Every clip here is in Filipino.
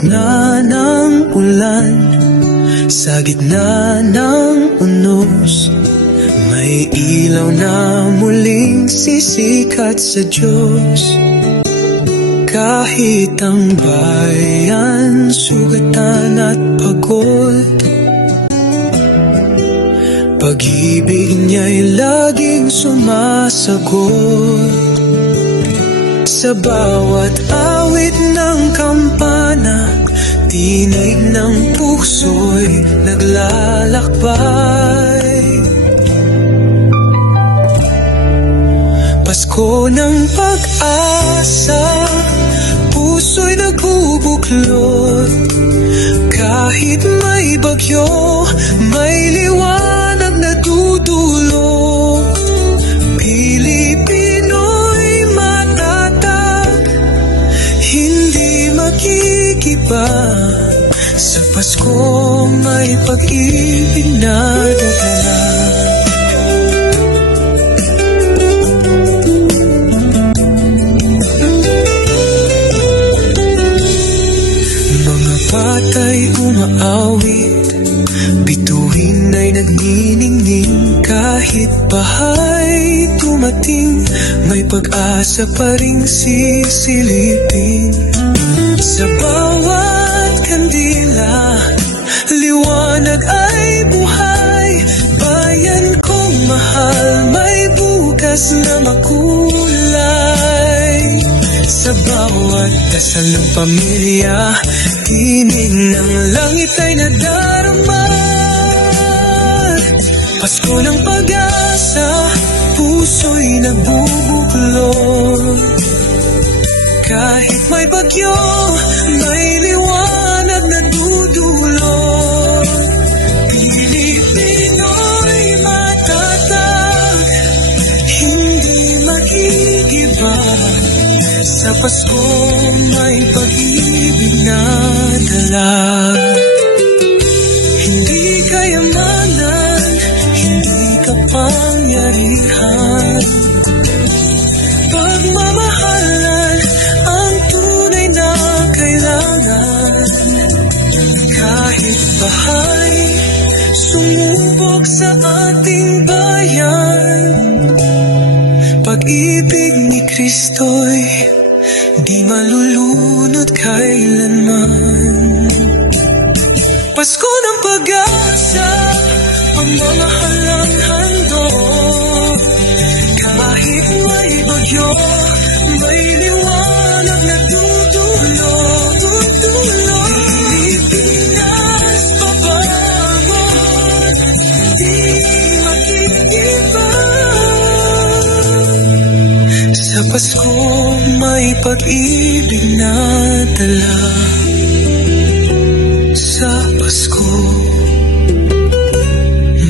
gitna ng ulan, sa gitna ng unos, may ilaw na muling sisikat sa Diyos. Kahit ang bayan sugatan at pagod, pag-ibig niya'y laging sumasagot. Sa bawat awit ng kampana, tinig ng puso'y naglalakbay. Pasko ng pag-asa, puso'y nagbubuklod. Kahit may bagyo, may liwanag na dudulog. Pilipino'y matatag, hindi makikiba. Sa Pasko may pag-ibig na dadala. Patay umaawit, bituin ay nagniningning. Kahit bahay tumating, may pag-asa pa ring sisilipin. Sa bawat kandila, liwanag ay buhay. Bayan kong mahal, may bukas na makulay. Sa bawat dasal ng pamilya, tinig ng langit ay nadarama. Pasko ng pag-asa, puso'y nagbubuklod. Kahit may bagyo, may liwanag na dudulog. Pilipino'y matatag, hindi magigiba. Sa Pasko may pag-ibig na dala. Hindi kayamanan, hindi kapangyarihan, pagmamahalan ang tunay na kailangan. Kahit bahay sumubok sa ating bayan, pag-ibig ni Kristo'y di malulunod kailanman. Pasko ng pag-asa, pagmamahal ang handog. Kahit may bagyo, may liwanag na dudulog. Pilipinas, pabangon, di makikiba. Sa Pasko may pag-ibig na dala. Sa Pasko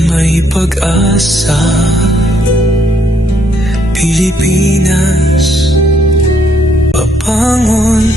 may pag-asa. Pilipinas, pabangon.